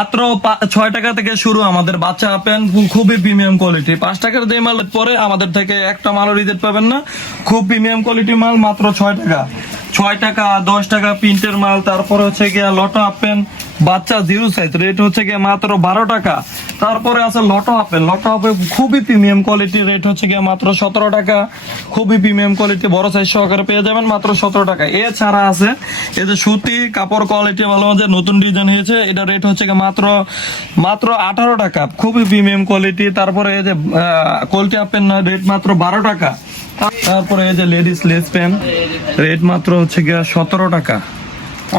মাত্র 6 টাকা থেকে শুরু আমাদের বাচ্চা পেন, খুবই প্রিমিয়াম কোয়ালিটি। 5 টাকার দিয়ে মাল পরে আমাদের থেকে একটা মালও রিজেক্ট পাবেন না। খুব প্রিমিয়াম কোয়ালিটি মাল, মাত্র 6 টাকা। 6 টাকা 10 টাকা প্রিন্টের মাল। তারপরে হচ্ছে গিয়া লটো হাফ প্যান্ট বাচ্চা জিরো সাইজ, রেট হচ্ছে গিয়া মাত্র 12 টাকা। তারপরে আছে লটো হাফ প্যান্ট, লটো হাফ খুবই প্রিমিয়াম কোয়ালিটি, রেট হচ্ছে গিয়া মাত্র 17 টাকা। খুবই প্রিমিয়াম কোয়ালিটি, বড় সাইজ সহকারে পেয়ে যাবেন মাত্র 17 টাকা। এছাড়া আছে এই যে সুতি কাপড় কোয়ালিটি ভালো, যে নতুন ডিজাইন হয়েছে, এটা রেট হচ্ছে গিয়া মাত্র 18 টাকা। খুবই প্রিমিয়াম কোয়ালিটি। তারপরে এই যে কোয়ালিটি হাফ প্যান্ট রেট মাত্র 12 টাকা। তারপরে এই যে লেডিস লেস প্যান্ট, রেট মাত্র হচ্ছে গিয়া 17 টাকা।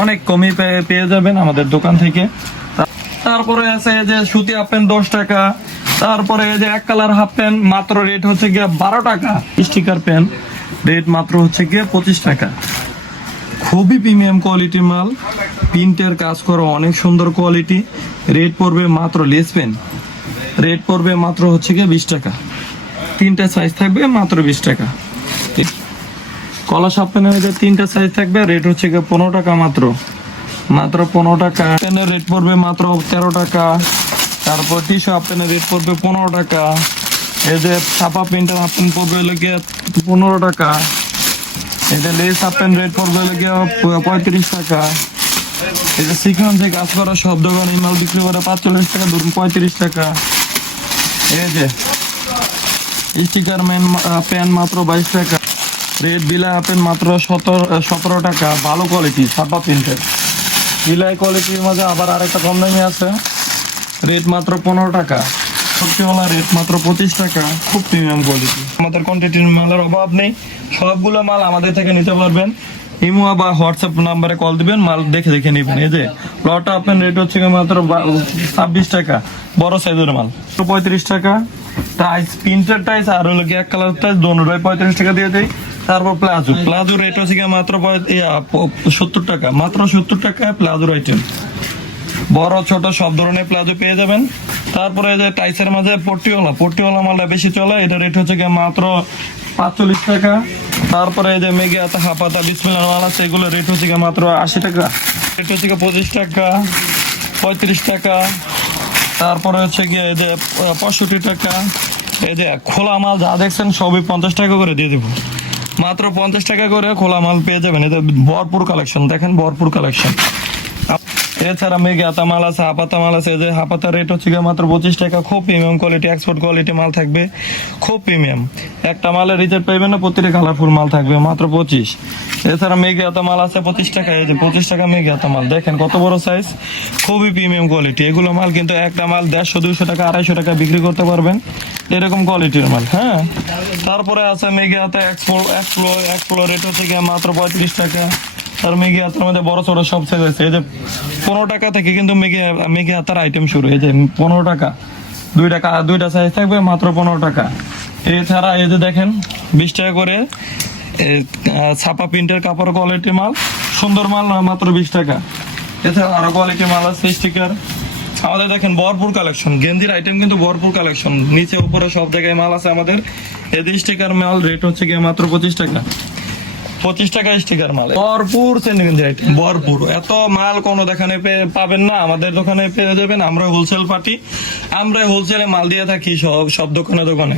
অনেক কমই পেয়ে যাবেন আমাদের দোকান থেকে। তারপরে আছে এই যে সুতি হাফ প্যান্ট 10 টাকা। তারপরে এই যে এক কালার হাফ প্যান্ট, মাত্র রেট হচ্ছে গিয়া 12 টাকা। স্টিকার প্যান্ট রেট মাত্র হচ্ছে গিয়া 25 টাকা। খুবই প্রিমিয়াম কোয়ালিটির মাল, প্রিন্টের কাজ করা অনেক সুন্দর কোয়ালিটি। রেট পড়বে মাত্র লেস প্যান্ট, রেট পড়বে মাত্র হচ্ছে গিয়ে 20 টাকা। 3টা সাইজ থাকবে মাত্র 20 টাকা। কলা হাফ প্যান্টের 3টা সাইজ থাকবে, রেট হচ্ছে গিয়ে 15 টাকা মাত্র 15 টাকা। প্যান্টের রেট পড়বে মাত্র 13 টাকা। তারপর টিস্যু হাফ প্যান্টের রেট পড়বে 15 টাকা। এই যে ছাপা প্রিন্টের হাফ প্যান্ট পড়বে গিয়ে 15 টাকা। এই যে লেস হাফ প্যান্ট রেট পড়বে গিয়ে 35 টাকা। এই যে সিকোয়েন্সে কাজ করা সব দোকান এই মাল বিক্রি করে 45 টাকা, ধরুন 35 টাকা। এই যে স্টিকার প্যান্ট মাত্র 22 টাকা। রেড বিলাই হাফ প্যান্ট মাত্র 17 টাকা। ভালো কোয়ালিটি ছাপা প্রিন্টের বিলাই কোয়ালিটির মাঝে আবার আরেকটা কম দামি আছে, রেট মাত্র 15 টাকা। সবচেয়ে রেট মাত্র 25 টাকা। খুব প্রিমিয়াম কোয়ালিটি। আমাদের কোয়ান্টিটির মালের অভাব নেই, সবগুলো মাল আমাদের থেকে নিতে পারবেন। ইমো বা হোয়াটসঅ্যাপ নাম্বারে কল দিবেন, মাল দেখে দেখে নেবেন। এই যে লট আপনার রেট হচ্ছে মাত্র 26 টাকা, বড় সাইজের মাল 35 টাকা। টাইস প্রিন্টার টাইস আর হলো এক কালার টাইস দোনোটাই 35 টাকা দিয়ে দেয়। তারপর প্লাজো রেট হচ্ছে মাত্র 70 টাকা, মাত্র 70 টাকায় প্লাজোর আইটেম। বড় ছোট সব ধরনের প্লাজো পেয়ে যাবেন। তারপরে যে টাইসের মাঝে পট্টিওয়ালা মালটা বেশি চলে, এটা রেট হচ্ছে মাত্র 45 টাকা। তারপরে এই যে মেঘে হাতা হাফাতা বিসমিল্লাহ মাল আছে, এগুলো রেট হচ্ছে মাত্র 80 টাকা। রেট হচ্ছে 25 টাকা, 35 টাকা। তারপরে হচ্ছে গিয়ে এই যে 65 টাকা। এই যে খোলা মাল যা দেখছেন সবই 50 টাকা করে দিয়ে দেবো, মাত্র 50 টাকা করে খোলা মাল পেয়ে যাবেন। এতে ভরপুর কালেকশন, দেখেন ভরপুর কালেকশন। এছাড়া মেঘে হাতা মাল আছে, হাপাতা মাল আছে। যে হাপাতা রেট হচ্ছে মাত্র 25 টাকা। খুব প্রিমিয়াম কোয়ালিটি, এক্সপোর্ট কোয়ালিটি মাল থাকবে, খুব প্রিমিয়াম। একটা মালের রিজেক্ট পাইবেন না, প্রতিটা কালারফুল মাল থাকবে মাত্র 25। এছাড়া মেঘে হাতা মাল আছে 25 টাকা। এই যে 25 টাকা মেঘে হাতা মাল, দেখেন কত বড় সাইজ, খুবই প্রিমিয়াম কোয়ালিটি। এগুলো মাল কিন্তু একটা মাল 150 200 টাকা 250 টাকা বিক্রি করতে পারবেন, এরকম কোয়ালিটির মাল। হ্যাঁ, তারপরে আছে মেঘে হাতা এক্সপ্লো রেট হচ্ছে মাত্র 35 টাকা। আর মেঘে হাতার মধ্যে বড় ছোট সব সাইজ আছে। এই যে 15 টাকা থেকে কিন্তু মেঘে হাতার আইটেম শুরু। এই যে 15 টাকা, 2টা সাইজ থাকবে মাত্র 15 টাকা। এছাড়া এই যে দেখেন 20 টাকা করে ছাপা প্রিন্টের কাপড় কোয়ালিটির মাল, সুন্দর মাল মাত্র 20 টাকা। এছাড়া আরো কোয়ালিটির মাল আছে স্টিকার। আমাদের দেখেন ভরপুর কালেকশন, গেঞ্জির আইটেম কিন্তু ভরপুর কালেকশন, নিচে উপরে সব জায়গায় মাল আছে আমাদের। এই যে স্টিকার মাল রেট হচ্ছে মাত্র 25 টাকা। 25 টাকা স্টিকার মাল, ভরপুর সেন্ডিগেঞ্জি আইটেম, ভরপুর। এত মাল কোনো দোকানে পাবেন না, আমাদের দোকানে পেয়ে যাবেন। আমরা হোলসেল পার্টি, আমরা হোলসেলে মাল দিয়ে থাকি সব দোকানে।